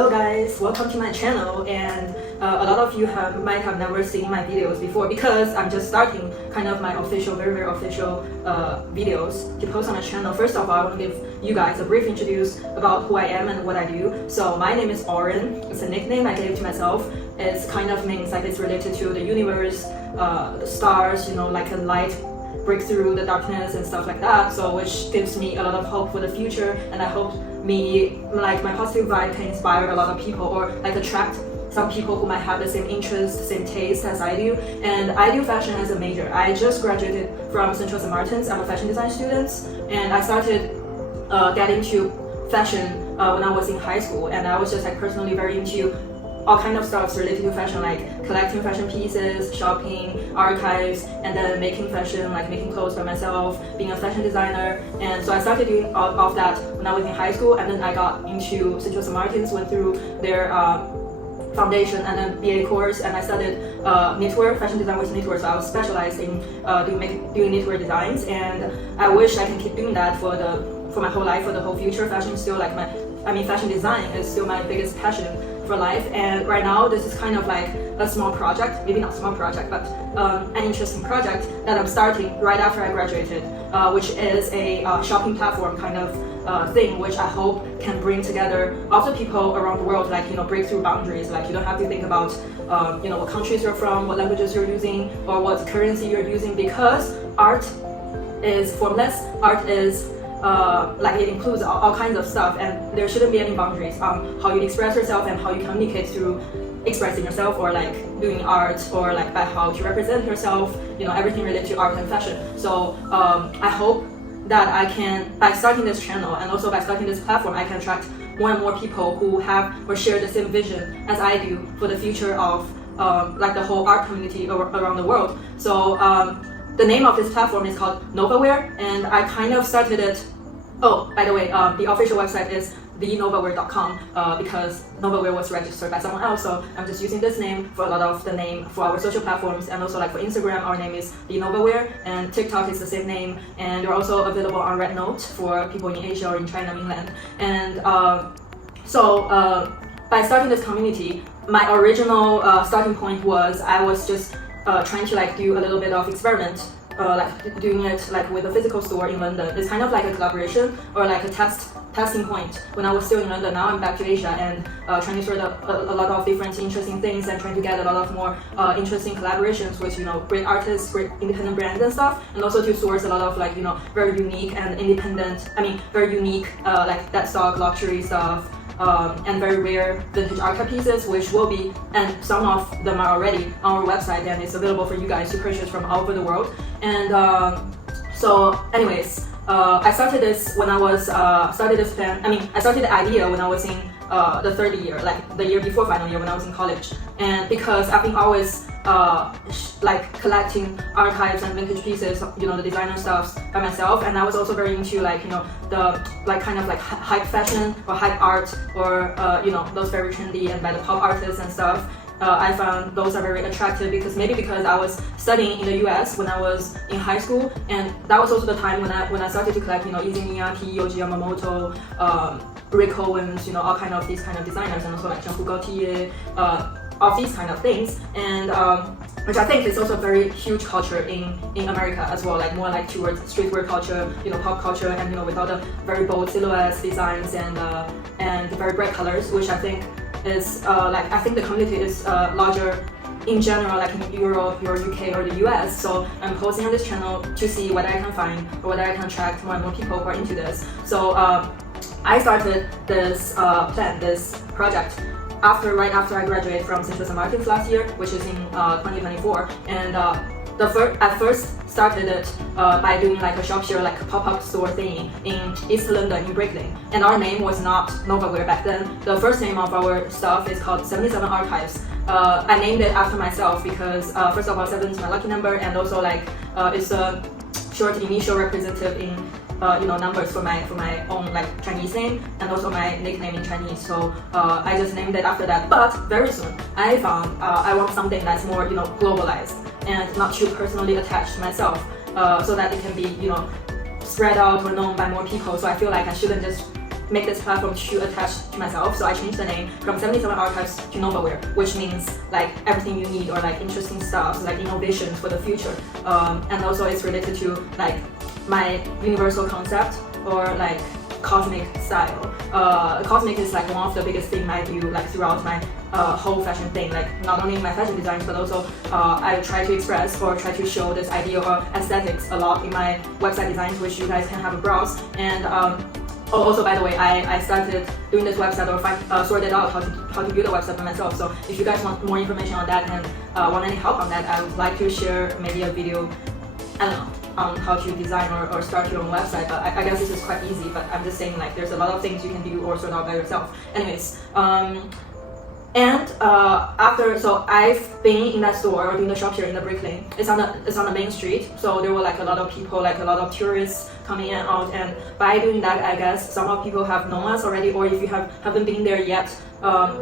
Hello guys, welcome to my channel, and a lot of you might have never seen my videos before because I'm just starting kind of my official, very official videos to post on my channel. First of all, I want to give you guys a brief introduce about who I am and what I do. So my name is Oren. It's a nickname I gave to myself. It kind of means like it's related to the universe, the stars, you know, like a light break through the darkness and stuff like that, so which gives me a lot of hope for the future, and I hope my positive vibe can inspire a lot of people or like attract some people who might have the same interest, same taste as I do. And I do fashion as a major. I just graduated from Central St. Martin's. I'm a fashion design student, and I started getting into fashion when I was in high school, and I was just like personally very into all kind of stuff related to fashion, like collecting fashion pieces, shopping, archives, and then making fashion, like making clothes by myself, being a fashion designer. And so I started doing all of that when I was in high school, and then I got into Central St. Martin's, went through their foundation and then BA course, and I studied knitwear, fashion design with knitwear. So I was specialized in doing knitwear designs, and I wish I can keep doing that for my whole life, for the whole future. Fashion is still like fashion design is still my biggest passion for life. And right now this is kind of like a small project, maybe not small project, but an interesting project that I'm starting right after I graduated, which is a shopping platform kind of thing, which I hope can bring together all the people around the world, like, you know, break through boundaries. Like, you don't have to think about you know, what countries you're from, what languages you're using, or what currency you're using, because art is formless. Art is like, it includes all kinds of stuff, and there shouldn't be any boundaries on how you express yourself and how you communicate through expressing yourself, or like doing art, or like by how to represent yourself, you know, everything related to art and fashion. So I hope that I can, by starting this channel and also by starting this platform, I can attract more and more people who have or share the same vision as I do for the future of like the whole art community around the world. So the name of this platform is called NOVAWARE, and I kind of started it. Oh, by the way, the official website is NOVAWARE.com because NOVAWARE was registered by someone else, so I'm just using this name for a lot of the name for our social platforms. And also, like, for Instagram, our name is NOVAWARE, and TikTok is the same name, and we're also available on Red Note for people in Asia or in China mainland. And so by starting this community, my original starting point was I was just trying to like do a little bit of experiment, like doing it like with a physical store in London. It's kind of like a collaboration or like a testing point when I was still in London. Now I'm back to Asia and trying to sort out a lot of different interesting things and trying to get a lot of more interesting collaborations with, you know, great artists, great independent brands and stuff, and also to source a lot of, like, you know, very unique and independent, very unique like that stock luxury stuff, and very rare vintage archive pieces, which will be, and some of them are already on our website, and it's available for you guys to purchase from all over the world. And so anyways, I started this when I was I started the idea when I was in the third year, like the year before final year, when I was in college. And because I've been always like collecting archives and vintage pieces, you know, the designer stuffs by myself, and I was also very into, like, you know, the like kind of like hype fashion or hype art, or you know, those very trendy and by the pop artists and stuff. I found those are very attractive because I was studying in the US when I was in high school, and that was also the time when I started to collect, you know, Issey Miyake, Yohji Yamamoto, Rick Owens, you know, all kind of these kind of designers, and also like Jean-Paul Gaultier, all these kind of things, and which I think is also a very huge culture in America as well, like more like towards streetwear culture, you know, pop culture, and, you know, with all the very bold silhouettes, designs, and very bright colors, which I think is like, I think the community is larger in general, like in Europe or UK or the US. So I'm posting on this channel to see what I can find or whether I can attract more and more people who are into this. So I started this this project right after I graduated from Central St. Martin's last year, which is in 2024. And I first started it by doing like a shop share, like a pop-up store thing in East London, in Brick Lane. And our name was not NOVAWARE back then. The first name of our stuff is called 77 Archives. I named it after myself because first of all, 7 is my lucky number, and also like it's a short initial representative in you know, numbers for my own like Chinese name, and also my nickname in Chinese. So I just named it after that. But very soon I found I want something that's more, you know, globalized and not too personally attached to myself, so that it can be, you know, spread out or known by more people. So I feel like I shouldn't just make this platform to attach to myself. So I changed the name from 77 Archives to NOVAWARE, which means like everything you need or like interesting stuff, like innovations for the future. And also it's related to like my universal concept or like cosmic style. Cosmic is like one of the biggest things I do like throughout my whole fashion thing, like not only in my fashion designs but also I try to express or try to show this idea or aesthetics a lot in my website designs, which you guys can have a browse. And also, by the way, I started doing this website or sorted out how to build a website for myself. So if you guys want more information on that and want any help on that, I would like to share maybe a video, I don't know, on how to design or start your own website. But I guess this is quite easy, but I'm just saying like there's a lot of things you can do or sort out by yourself. Anyways, so I've been in that store or in the shop here in the Brick Lane. It's on the main street, so there were like a lot of people, like a lot of tourists coming in and out. And by doing that, I guess some of people have known us already, or if you haven't been there yet,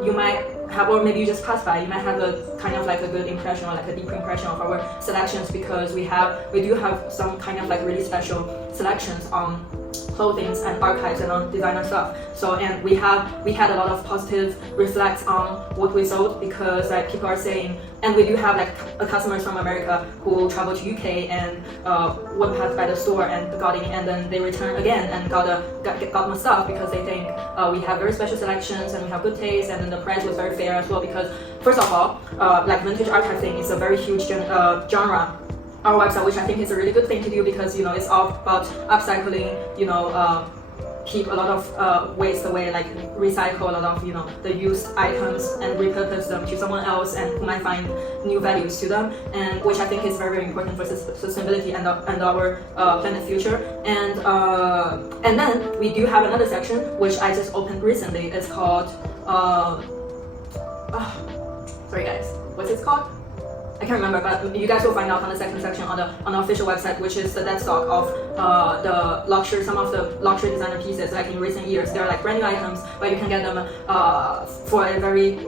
you might have, or maybe you just passed by, you might have a kind of like a good impression or like a deep impression of our selections, because we do have some kind of like really special selections on clothing and archives and on designer stuff. So, and we had a lot of positive reflects on what we sold, because like people are saying, and we do have like customers from America who travel to UK and went past by the store and got in, and then they return again and got more stuff because they think we have very special selections and we have good taste, and then the price was very fair as well. Because first of all, like vintage archive thing is a very huge genre. Our website, which I think is a really good thing to do, because it's all about upcycling, keep a lot of waste away, like recycle a lot of the used items and repurpose them to someone else and who might find new values to them, and which I think is very, very important for sustainability and our planet future. And then we do have another section which I just opened recently. It's called sorry guys, what's it called? I can't remember, but you guys will find out on the second section on the official website, which is the dead stock of some of the luxury designer pieces. Like in recent years, they're like brand new items, but you can get them for a very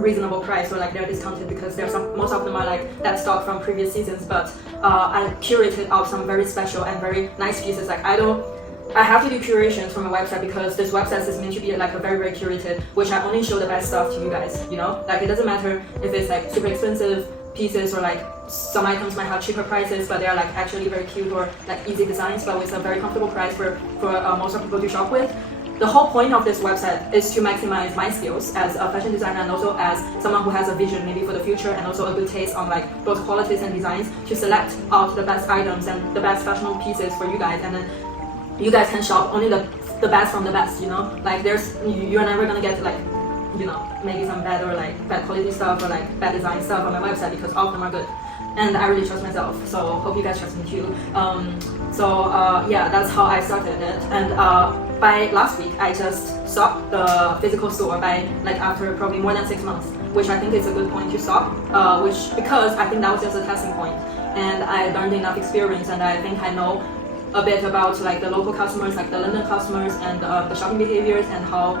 reasonable price, or like they're discounted because most of them are like dead stock from previous seasons. But I curated out some very special and very nice pieces. Like I have to do curations for my website, because this website is meant to be like a very, very curated, which I only show the best stuff to you guys, like it doesn't matter if it's like super expensive pieces, or like some items might have cheaper prices but they're like actually very cute, or like easy designs but with a very comfortable price for most of people to shop with. The whole point of this website is to maximize my skills as a fashion designer, and also as someone who has a vision maybe for the future, and also a good taste on like both qualities and designs, to select out the best items and the best fashionable pieces for you guys, and then you guys can shop only the best from the best, like you're never gonna get like maybe some bad or like bad quality stuff or like bad design stuff on my website, because all of them are good and I really trust myself. So hope you guys trust me too. Yeah, that's how I started it. And by last week I just stopped the physical store by like after probably more than 6 months, which I think is a good point to stop, because I think that was just a testing point, and I learned enough experience, and I think I know a bit about like the local customers, like the London customers, and the shopping behaviors, and how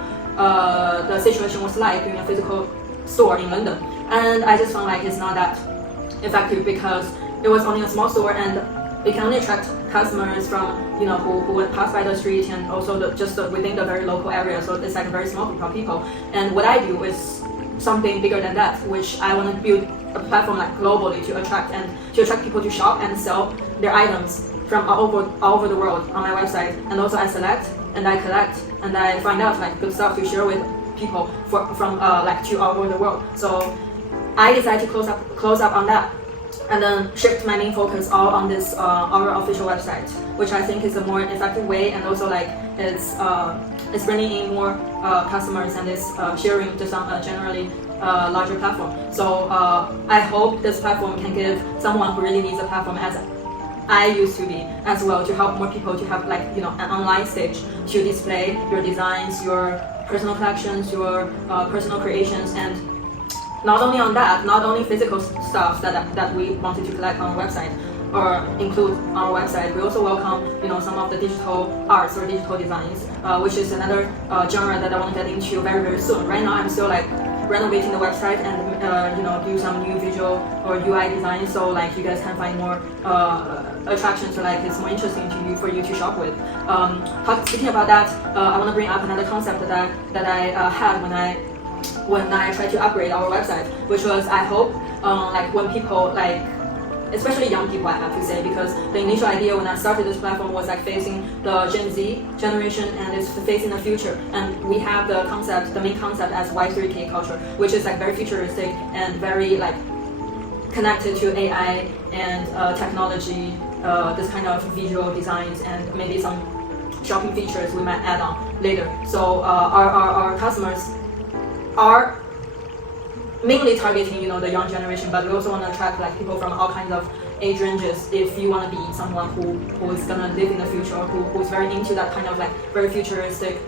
the situation was like in a physical store in London. And I just found like it's not that effective, because it was only a small store and it can only attract customers from who would pass by the street, and also just within the very local area. So it's like a very small group of people. And what I do is something bigger than that, which I want to build a platform like globally to attract people to shop and sell their items from all over the world on my website. And also I select and I collect and I find out like good stuff to share with people from like to all over the world. So I decided to close up on that, and then shift my main focus all on this our official website, which I think is a more effective way, and also like it's bringing in more customers, and it's sharing just on a generally larger platform. So I hope this platform can give someone who really needs a platform, as I used to be as well, to help more people to have like an online stage to display your designs, your personal collections, your personal creations. And not only on that, not only physical stuff that we wanted to collect on our website or include on our website, we also welcome some of the digital arts or digital designs, which is another genre that I want to get into very, very soon. Right now I'm still like renovating the website and do some new visual or UI design, so like you guys can find more attractions, or like it's more interesting to you for you to shop with. Speaking about that, I want to bring up another concept that I had when I tried to upgrade our website, which was I hope like when people especially young people, I have to say, because the initial idea when I started this platform was like facing the Gen Z generation and it's facing the future. And we have the main concept as Y3K culture, which is like very futuristic and very like connected to AI and technology, this kind of visual designs and maybe some shopping features we might add on later. So our customers are mainly targeting the young generation, but we also want to attract like people from all kinds of age ranges. If you want to be someone who is gonna live in the future, who's very into that kind of like very futuristic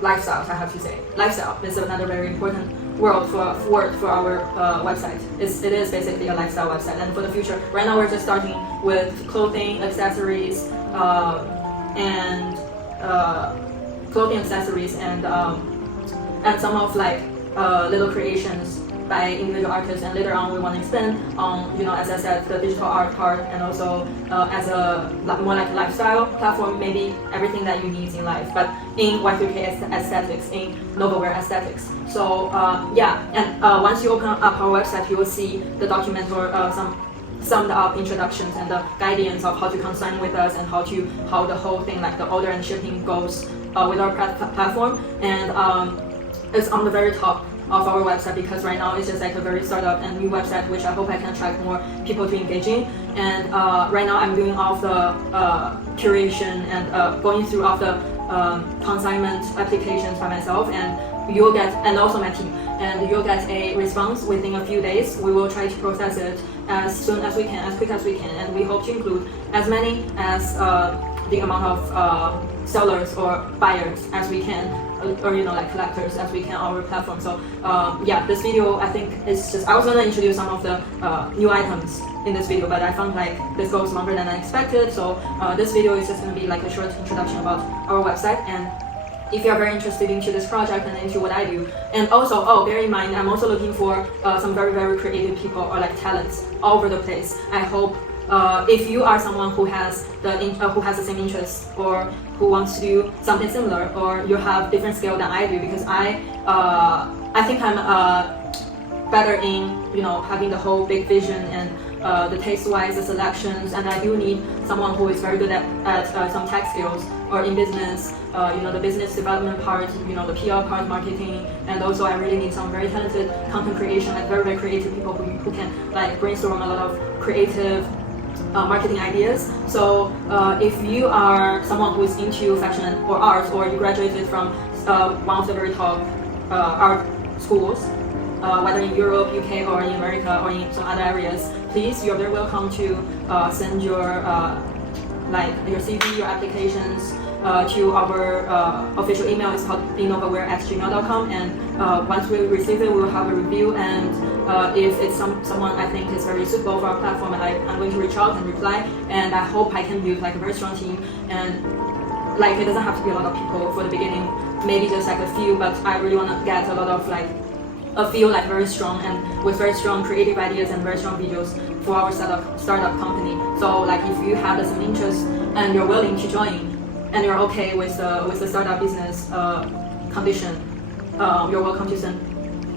lifestyle, I have to say. Lifestyle is another very important word for our website. It is basically a lifestyle website, and for the future, right now we're just starting with clothing, accessories, and some of like little creations by individual artists, and later on we want to expand on, as I said, the digital art part, and also as a more like lifestyle platform, maybe everything that you need in life, but in Y3K aesthetics, in NOVAWARE aesthetics. So and once you open up our website, you will see the document or some summed up introductions and the guidance of how to consign with us and how the whole thing, like the order and shipping goes with our platform, and it's on the very top of our website, because right now it's just like a very startup and new website, which I hope I can attract more people to engage in. And right now I'm doing all of the curation and going through all of the consignment applications by myself, and also my team, and you'll get a response within a few days. We will try to process it as soon as we can, as quick as we can, and we hope to include as many as the amount of sellers or buyers as we can, or like collectors as we can on our platform. So this video, I think it's just, I was gonna introduce some of the new items in this video, but I found like this goes longer than I expected. So this video is just gonna be like a short introduction about our website, and if you are very interested into this project and into what I do. And also, bear in mind, I'm also looking for some very, very creative people or like talents all over the place. I hope if you are someone who has the same interest, or who wants to do something similar, or you have different skill than I do, because I think I'm better in having the whole big vision and the taste-wise, the selections, and I do need someone who is very good at some tech skills, or in business, the business development part, the PR part, marketing, and also I really need some very talented content creation, like very, very creative people who can like brainstorm a lot of creative marketing ideas. So if you are someone who is into fashion or art, or you graduated from one of the very top art schools, whether in Europe, UK, or in America, or in some other areas, please, you're very welcome to send your your CV, your applications to our official email. It's called NOVAWARE@gmail.com, and once we receive it, we will have a review, and if it's someone I think is very suitable for our platform, I'm going to reach out and reply, and I hope I can build like a very strong team, and like it doesn't have to be a lot of people for the beginning, maybe just like a few, but I really want to get a lot of like a few like very strong and with very strong creative ideas and very strong videos for our startup company. So like if you have some interest and you're willing to join, and you're okay with the startup business condition, you're welcome to send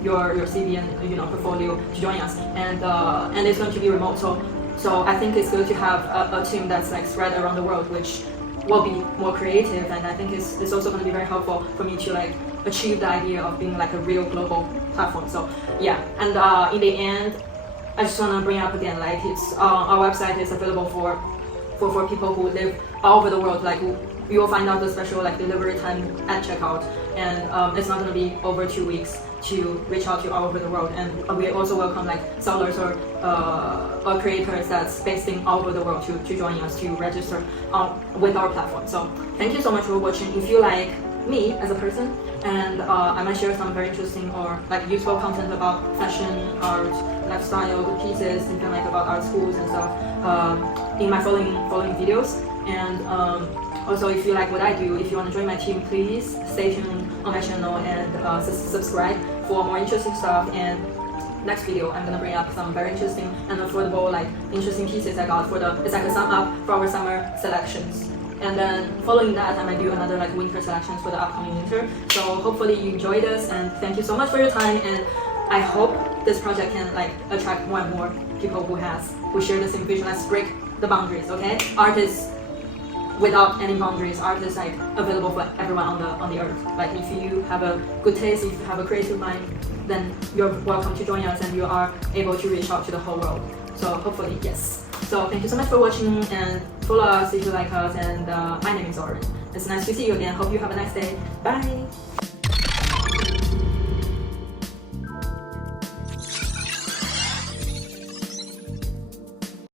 your CV and portfolio to join us, and it's going to be remote. So I think it's good to have a team that's like spread around the world, which will be more creative, and I think it's also going to be very helpful for me to like achieve the idea of being like a real global platform. So yeah, and in the end, I just want to bring up again, like it's our website is available for people who live all over the world. Like you will find out the special like delivery time at checkout, and it's not going to be over 2 weeks to reach out to all over the world. And we also welcome like sellers or creators that's based in all over the world to join us, to register with our platform. So thank you so much for watching. If you like me as a person, and I might share some very interesting or like useful content about fashion, art, lifestyle, good pieces, even like about art schools and stuff in my following videos. And Also, if you like what I do, if you want to join my team, please stay tuned on my channel and subscribe for more interesting stuff. And next video, I'm gonna bring up some very interesting and affordable, like interesting pieces I got for it's like a sum up for our summer selections. And then following that, I might do another like winter selections for the upcoming winter. So hopefully you enjoy this, and thank you so much for your time. And I hope this project can like attract more and more people who share the same vision. Let's break the boundaries, okay? Art is without any boundaries. Art is like available for everyone on the earth. Like if you have a good taste, if you have a creative mind, then you're welcome to join us, and you are able to reach out to the whole world. So hopefully, yes. So thank you so much for watching, and follow us if you like us. And my name is Oren. It's nice to see you again. Hope you have a nice day. Bye.